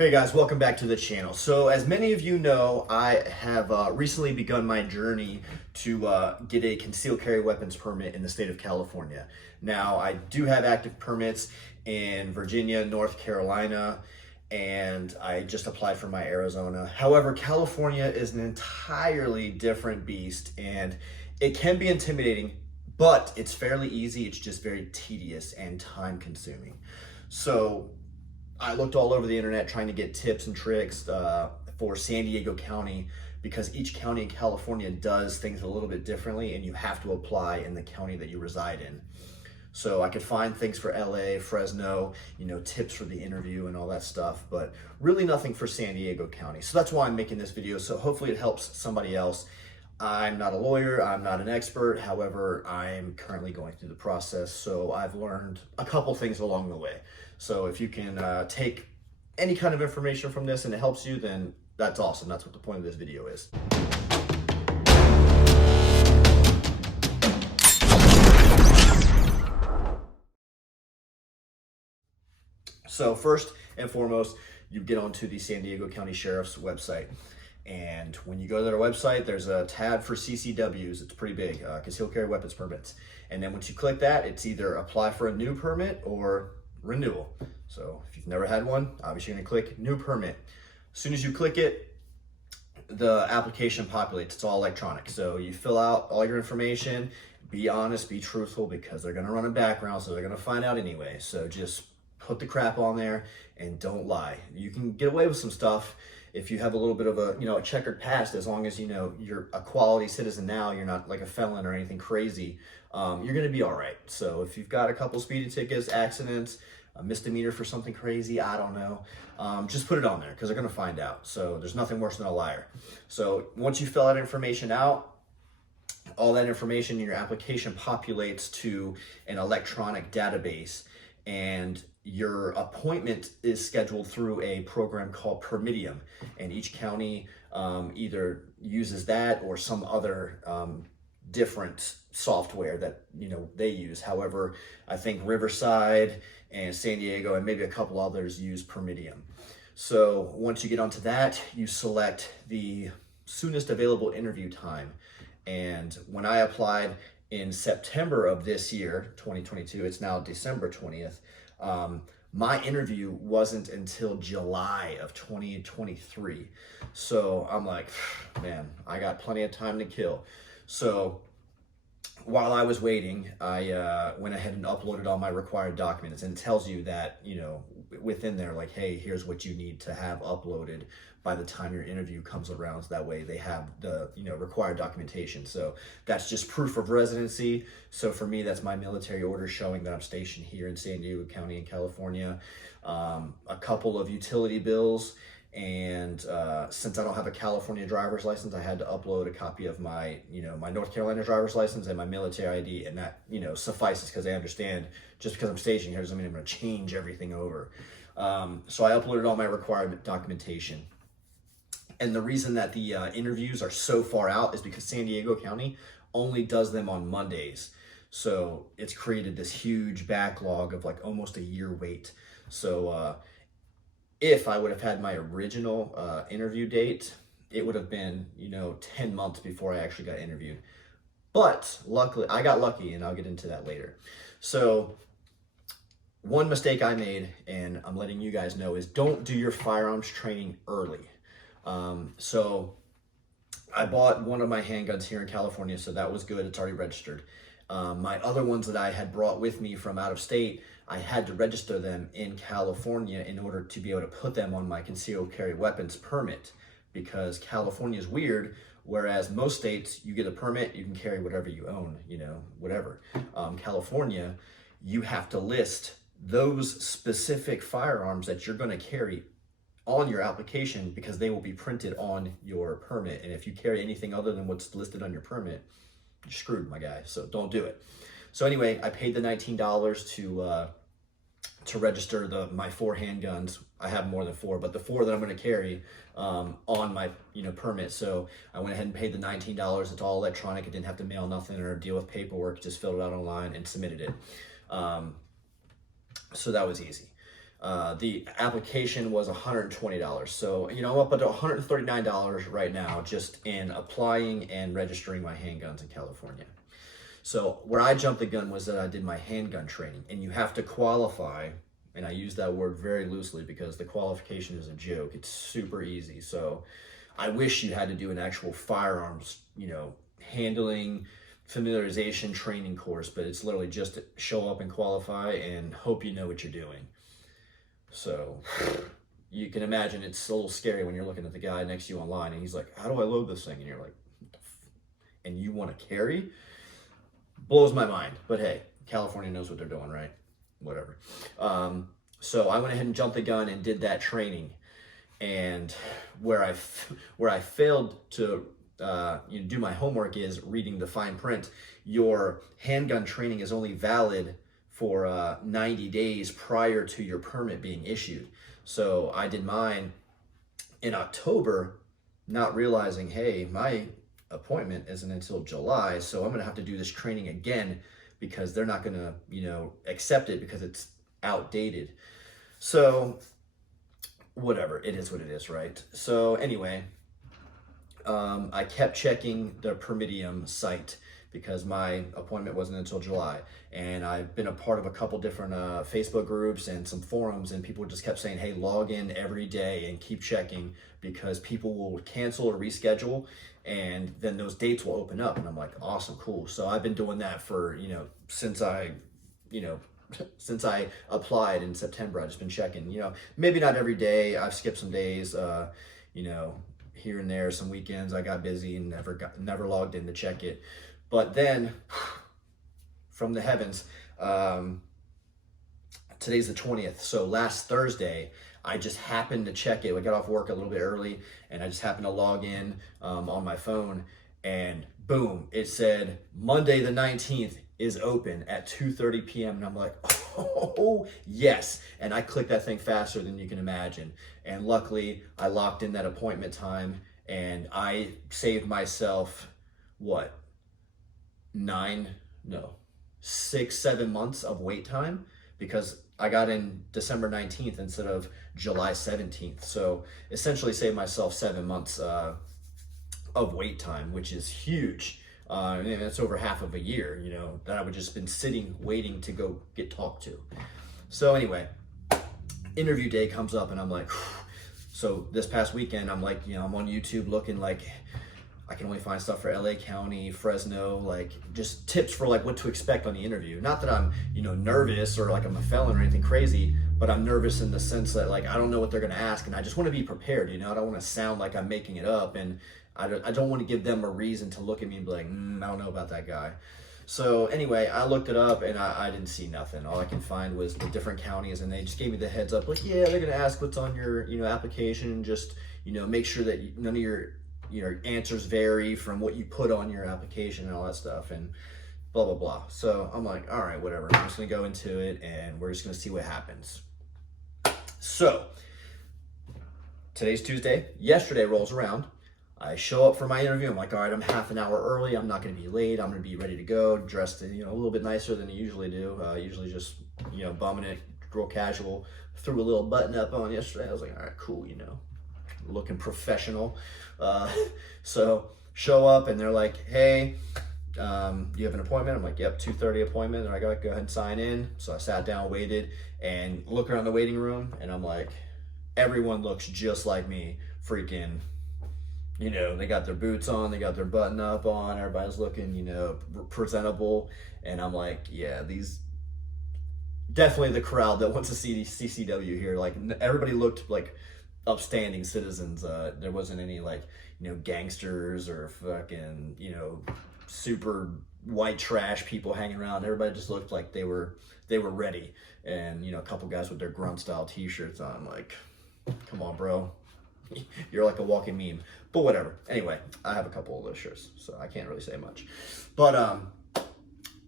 Hey guys, welcome back to the channel. So as many of you know, I have recently begun my journey to get a concealed carry weapons permit in the state of California. Now, I do have active permits in Virginia, North Carolina, and I just applied for my Arizona. However, California is an entirely different beast, and it can be intimidating, but it's fairly easy. It's just very tedious and time consuming. So I looked all over the internet trying to get tips and tricks for San Diego County, because each county in California does things a little bit differently and you have to apply in the county that you reside in. So I could find things for LA, Fresno, tips for the interview and all that stuff, but really nothing for San Diego County. So that's why I'm making this video. So hopefully it helps somebody else. I'm not a lawyer, I'm not an expert. However, I'm currently going through the process. So I've learned a couple things along the way. So if you can take any kind of information from this and it helps you, then that's awesome. That's what the point of this video is. So first and foremost, you get onto the San Diego County Sheriff's website. And when you go to their website, there's a tab for CCWs. It's pretty big, concealed carry weapons permits. And then once you click that, it's either apply for a new permit or renewal. So if you've never had one, obviously you're gonna click new permit. As soon as you click it, the application populates. It's all electronic. So you fill out all your information, be honest, be truthful, because they're gonna run a background, so they're gonna find out anyway. So just put the crap on there and don't lie. You can get away with some stuff if you have a little bit of a checkered past, as long as you're a quality citizen now, you're not like a felon or anything crazy, you're gonna be all right. So if you've got a couple speeding tickets, accidents, a misdemeanor for something crazy, I don't know, just put it on there because they're gonna find out. So there's nothing worse than a liar. So once you fill that information out, all that information in your application populates to an electronic database, and your appointment is scheduled through a program called Permitium, and each county either uses that or some other different software that they use. However, I think Riverside and San Diego and maybe a couple others use Permitium. So once you get onto that, you select the soonest available interview time. And when I applied in September of this year, 2022, it's now December 20th, my interview wasn't until July of 2023. So I'm like, man, I got plenty of time to kill. So while I was waiting, I went ahead and uploaded all my required documents, and it tells you that, within there, like, hey, here's what you need to have uploaded by the time your interview comes around. So that way they have the, required documentation. So that's just proof of residency. So for me, that's my military order showing that I'm stationed here in San Diego County in California. A couple of utility bills. And since I don't have a California driver's license, I had to upload a copy of my, my North Carolina driver's license and my military ID, and that, suffices, because I understand just because I'm stationed here doesn't mean I'm going to change everything over. So I uploaded all my required documentation. And the reason that the interviews are so far out is because San Diego County only does them on Mondays. So it's created this huge backlog of like almost a year wait. So if I would have had my original interview date, it would have been, 10 months before I actually got interviewed. But luckily, I got lucky, and I'll get into that later. So one mistake I made, and I'm letting you guys know, is don't do your firearms training early. So I bought one of my handguns here in California, so that was good. It's already registered. My other ones that I had brought with me from out of state, I had to register them in California in order to be able to put them on my concealed carry weapons permit, because California is weird. Whereas most states, you get a permit, you can carry whatever you own, whatever. California, you have to list those specific firearms that you're going to carry on your application, because they will be printed on your permit. And if you carry anything other than what's listed on your permit, you're screwed, my guy. So don't do it. So anyway, I paid the $19 to register my 4 handguns. I have more than 4, but the 4 that I'm going to carry on my permit. So I went ahead and paid the $19. It's all electronic. I didn't have to mail nothing or deal with paperwork. Just filled it out online and submitted it. So that was easy. The application was $120. So, you know, I'm up to $139 right now just in applying and registering my handguns in California. So where I jumped the gun was that I did my handgun training, and you have to qualify, and I use that word very loosely because the qualification is a joke. It's super easy. So I wish you had to do an actual firearms, you know, handling, familiarization training course, but it's literally just to show up and qualify and hope you know what you're doing. So you can imagine it's a little scary when you're looking at the guy next to you online and he's like, how do I load this thing? And you're like, and you want to carry? Blows my mind. But hey, California knows what they're doing, right? Whatever. So I went ahead and jumped the gun and did that training. And where I failed to do my homework is reading the fine print. Your handgun training is only valid for 90 days prior to your permit being issued. So I did mine in October, not realizing, hey, my appointment isn't until July, so I'm gonna have to do this training again because they're not gonna, you know, accept it because it's outdated. So whatever, it is what it is, right? So anyway, I kept checking the Permitium site because my appointment wasn't until July. And I've been a part of a couple different Facebook groups and some forums, and people just kept saying, hey, log in every day and keep checking because people will cancel or reschedule, and then those dates will open up. And I'm like, awesome, cool. So I've been doing that for, you know, since I applied in September. I've just been checking, you know, maybe not every day. I've skipped some days, you know, here and there, some weekends I got busy and never logged in to check it. But then from the heavens, today's the 20th. So last Thursday, I just happened to check it. I got off work a little bit early and I just happened to log in on my phone, and boom, it said Monday the 19th is open at 2:30 p.m. And I'm like, oh, yes. And I clicked that thing faster than you can imagine. And luckily I locked in that appointment time and I saved myself, what? 6-7 months of wait time because I got in December 19th instead of July 17th. So essentially saved myself 7 months of wait time, which is huge. And that's over half of a year, you know, that I would just been sitting waiting to go get talked to. So anyway, interview day comes up and I'm like, whew. So this past weekend, I'm like, you know, I'm on YouTube looking like I can only find stuff for LA County, Fresno, like just tips for like what to expect on the interview. Not that I'm, you know, nervous or like I'm a felon or anything crazy, but I'm nervous in the sense that like I don't know what they're gonna ask and I just want to be prepared, you know. I don't want to sound like I'm making it up, and I don't want to give them a reason to look at me and be like, I don't know about that guy. So anyway, I looked it up and I didn't see nothing. All I can find was the different counties, and they just gave me the heads up, like, yeah, they're gonna ask what's on your, you know, application. Just, you know, make sure that none of your answers vary from what you put on your application and all that stuff, and blah blah blah. So I'm like, all right, whatever. I'm just gonna go into it and we're just gonna see what happens. So today's Tuesday. Yesterday rolls around. I show up for my interview. I'm like, all right, I'm half an hour early. I'm not going to be late. I'm going to be ready to go, dressed, you know, a little bit nicer than I usually do. Usually just, you know, bumming it, real casual. Threw a little button up on yesterday. I was like, all right, cool, you know, looking professional. So show up and they're like, hey, you have an appointment? I'm like, yep, 2:30 appointment. And I got to go ahead and sign in. So I sat down, waited, and look around the waiting room. And I'm like, everyone looks just like me. Freaking, you know, they got their boots on, they got their button up on, everybody's looking, you know, presentable. And I'm like, yeah, these definitely the crowd that wants to see CCW here. Like everybody looked like upstanding citizens. There wasn't any like, you know, gangsters or fucking, you know, super white trash people hanging around. Everybody just looked like they were ready. And, you know, a couple guys with their grunt style t-shirts on. I'm like, come on, bro. You're like a walking meme, but whatever. Anyway, I have a couple of those shirts, so I can't really say much. But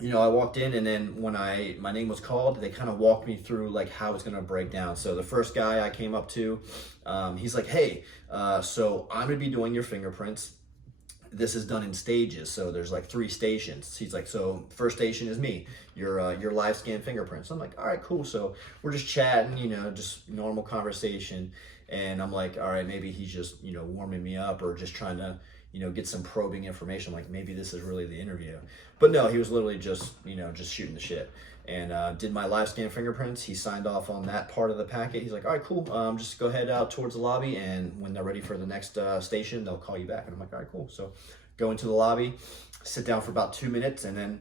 you know, I walked in, and then when my name was called, they kind of walked me through like how it's gonna break down. So the first guy I came up to, he's like, "Hey, so I'm gonna be doing your fingerprints. this is done in stages. So there's like 3 stations. He's like, so first station is me, your live scan fingerprints. I'm like, all right, cool. So we're just chatting, you know, just normal conversation. And I'm like, all right, maybe he's just, you know, warming me up or just trying to, you know, get some probing information. I'm like, maybe this is really the interview. But no, he was literally just, you know, just shooting the shit. And did my live scan fingerprints. He signed off on that part of the packet. He's like, all right, cool. Just go ahead out towards the lobby, and when they're ready for the next station, they'll call you back. And I'm like, all right, cool. So go into the lobby, sit down for about 2 minutes, and then,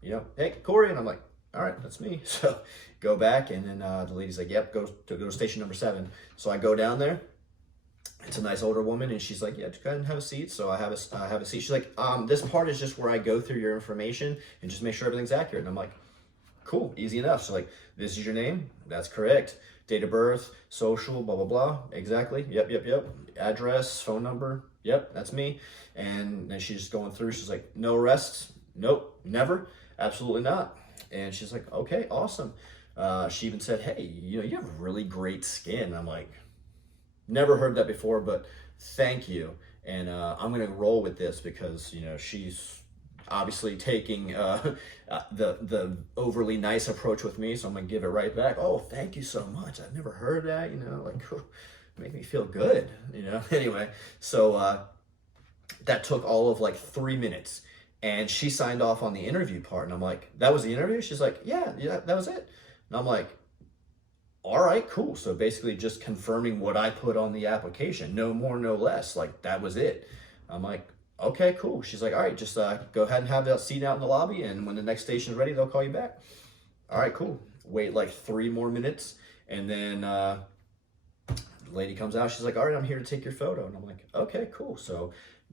you know, hey, Corey. And I'm like, all right, that's me. So go back, and then the lady's like, yep, go to station number 7. So I go down there. It's a nice older woman, and she's like, yeah, just go ahead and have a seat. So I have a seat. She's like, this part is just where I go through your information and just make sure everything's accurate. And I'm like, cool, easy enough. So like, this is your name? That's correct. Date of birth, social, blah, blah, blah. Exactly. Yep. Address, phone number. Yep, that's me. And then she's just going through. She's like, no arrests? Nope, never. Absolutely not. And she's like, okay, awesome. She even said, hey, you know, you have really great skin. I'm like, never heard that before, but thank you. And I'm going to roll with this because, you know, she's obviously taking the overly nice approach with me. So I'm going to give it right back. Oh, thank you so much. I've never heard that, you know, like, make me feel good, you know. Anyway, so that took all of like 3 minutes. And she signed off on the interview part. And I'm like, that was the interview? She's like, yeah, that was it. And I'm like, all right, cool. So basically just confirming what I put on the application, no more, no less. Like, that was it. I'm like, okay, cool. She's like, all right, just go ahead and have that seat out in the lobby, and when the next station is ready, they'll call you back. All right, cool. Wait like 3 more minutes, and then the lady comes out. She's like, all right, I'm here to take your photo. And I'm like, okay, cool. So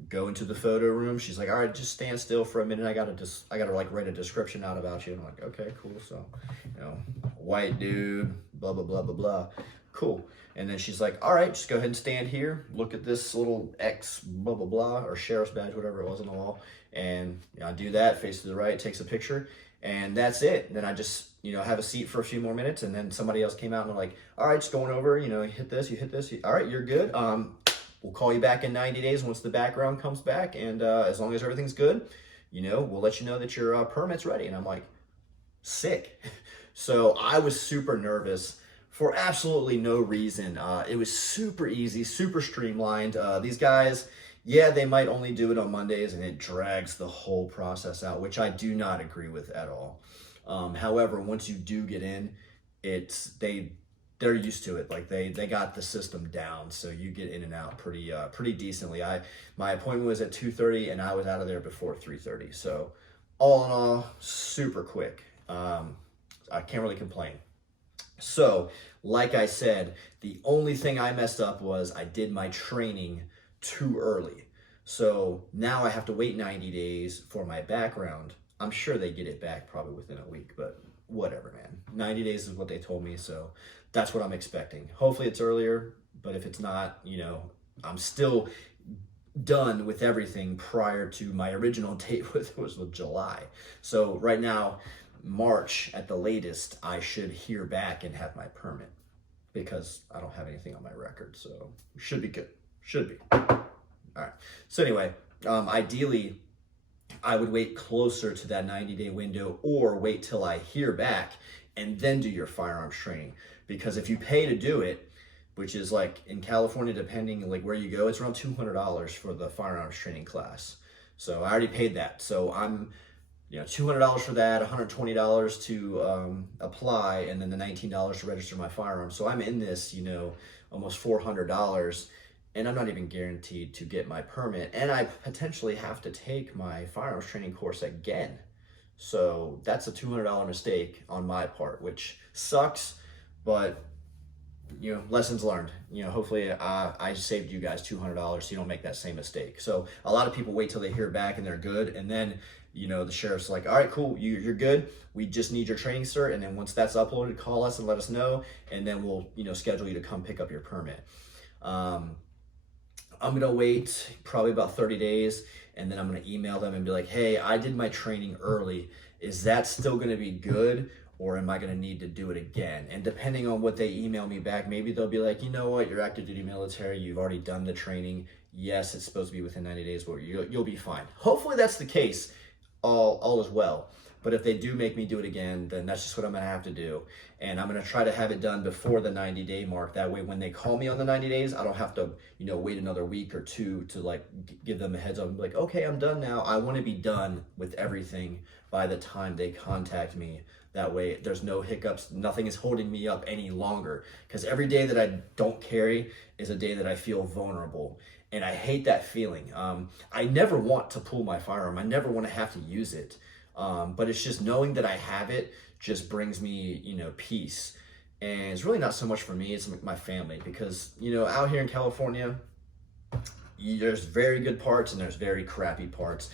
go into the photo room. She's like, all right, just stand still for a minute. I gotta like write a description out about you. And I'm like, okay, cool. So, you know, white dude, blah, blah, blah, blah, blah. Cool. And then she's like, all right, just go ahead and stand here. Look at this little X, blah, blah, blah, or sheriff's badge, whatever it was on the wall. And you know, I do that, face to the right, takes a picture, and that's it. And then I just, you know, have a seat for a few more minutes, and then somebody else came out and they're like, all right, just going over, you know, you hit this. All right, you're good. We'll call you back in 90 days once the background comes back, and as long as everything's good, you know, we'll let you know that your permit's ready. And I'm like, sick. So I was super nervous for absolutely no reason. It was super easy, super streamlined. These guys, yeah, they might only do it on Mondays, and it drags the whole process out, which I do not agree with at all. However, once you do get in, they're used to it. Like they got the system down, so you get in and out pretty decently. My appointment was at 2:30, and I was out of there before 3:30. So all in all, super quick. I can't really complain. So, like I said, the only thing I messed up was I did my training too early. So now I have to wait 90 days for my background. I'm sure they get it back probably within a week, but whatever, man. 90 days is what they told me, so that's what I'm expecting. Hopefully it's earlier, but if it's not, you know, I'm still done with everything prior to my original date, which was July. So right now, March at the latest, I should hear back and have my permit, because I don't have anything on my record. So should be good. Should be. All right. So anyway, ideally, I would wait closer to that 90-day window, or wait till I hear back and then do your firearms training. Because if you pay to do it, which is like in California, depending like where you go, it's around $200 for the firearms training class. So I already paid that. So I'm, you know, $200 for that, $120 to apply, and then the $19 to register my firearm. So I'm in this, you know, almost $400, and I'm not even guaranteed to get my permit. And I potentially have to take my firearms training course again. So that's a $200 mistake on my part, which sucks, but you know, lessons learned. You know, hopefully I saved you guys $200 so you don't make that same mistake. So a lot of people wait till they hear back and they're good, and then, you know, the sheriff's like, all right, cool, you're good. We just need your training cert, and then once that's uploaded, call us and let us know, and then we'll, you know, schedule you to come pick up your permit. I'm gonna wait probably about 30 days, and then I'm gonna email them and be like, hey, I did my training early. Is that still gonna be good? or am I going to need to do it again? And depending on what they email me back, maybe they'll be like, you know what, you're active duty military, you've already done the training. Yes, it's supposed to be within 90 days, but you'll be fine. Hopefully that's the case, all is well. But if they do make me do it again, then that's just what I'm going to have to do. And I'm going to try to have it done before the 90-day mark. That way, when they call me on the 90 days, I don't have to, wait another week or two to like give them a heads up and be like, okay, I'm done now. I want to be done with everything by the time they contact me. That way, there's no hiccups. Nothing is holding me up any longer. Because every day that I don't carry is a day that I feel vulnerable. And I hate that feeling. I never want to pull my firearm. I never want to have to use it. But it's just knowing that I have it just brings me, peace. And it's really not so much for me, it's my family. Because, out here in California, there's very good parts and there's very crappy parts.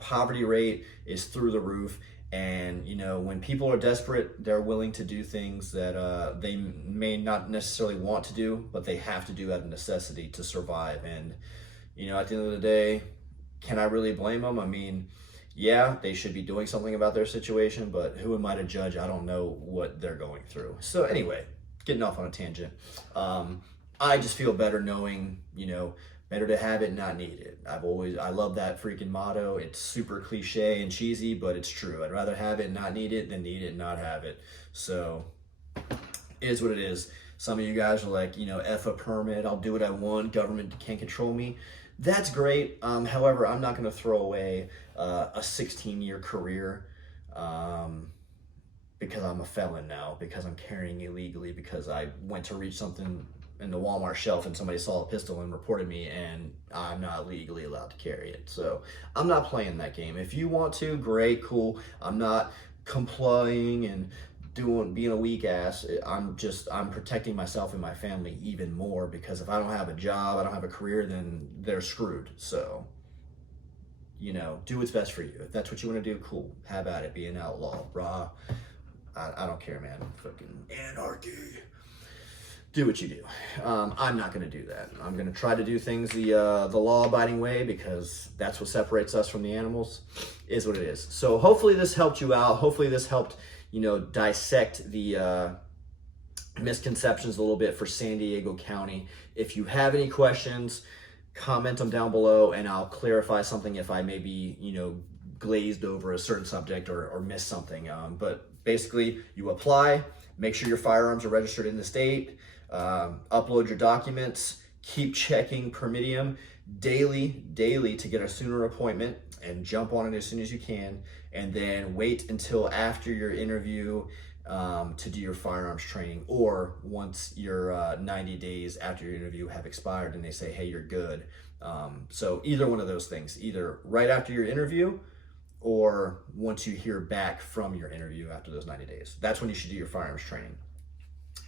Poverty rate is through the roof. And, when people are desperate, they're willing to do things that they may not necessarily want to do, but they have to do out of necessity to survive. And, at the end of the day, can I really blame them? I mean, yeah, they should be doing something about their situation, but who am I to judge? I don't know what they're going through. So anyway, getting off on a tangent. I just feel better knowing, better to have it, not need it. I love that freaking motto. It's super cliche and cheesy, but it's true. I'd rather have it and not need it than need it and not have it. So it is what it is. Some of you guys are like, F a permit, I'll do what I want, government can't control me. That's great. However, I'm not going to throw away a 16-year career because I'm a felon now, because I'm carrying illegally, because I went to reach something in the Walmart shelf and somebody saw a pistol and reported me, and I'm not legally allowed to carry it. So I'm not playing that game. If you want to, great, cool. I'm not complying and being a weak ass. I'm protecting myself and my family even more, because if I don't have a job, I don't have a career, then they're screwed. So, do what's best for you. If that's what you want to do, cool. Have at it. Be an outlaw, brah. I don't care, man. Fucking anarchy. Do what you do. I'm not going to do that. I'm going to try to do things the law-abiding way, because that's what separates us from the animals, is what it is. So hopefully this helped you out. Hopefully this helped dissect the misconceptions a little bit for San Diego County. If you have any questions, comment them down below and I'll clarify something if I maybe, glazed over a certain subject or missed something. But basically, you apply, make sure your firearms are registered in the state, upload your documents, keep checking Permitium daily to get a sooner appointment, and jump on it as soon as you can, and then wait until after your interview to do your firearms training, or once your 90 days after your interview have expired and they say, hey, you're good. So either one of those things, either right after your interview or once you hear back from your interview after those 90 days. That's when you should do your firearms training.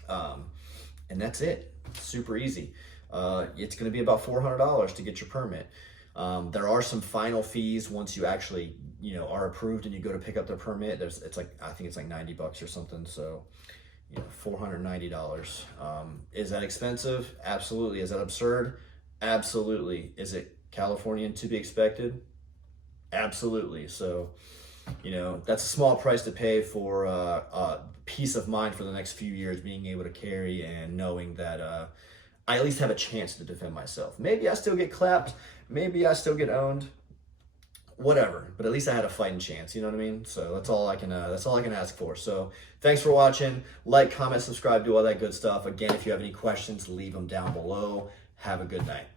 And that's it. Super easy. It's going to be about $400 to get your permit. There are some final fees once you actually, are approved and you go to pick up the permit. I think it's like $90 or something. So, $490. Is that expensive? Absolutely. Is that absurd? Absolutely. Is it Californian to be expected? Absolutely. So, that's a small price to pay for peace of mind for the next few years, being able to carry and knowing that I at least have a chance to defend myself. Maybe I still get clapped. Maybe I still get owned. Whatever. But at least I had a fighting chance. You know what I mean? So that's all I can ask for. So thanks for watching. Like, comment, subscribe, do all that good stuff. Again, if you have any questions, leave them down below. Have a good night.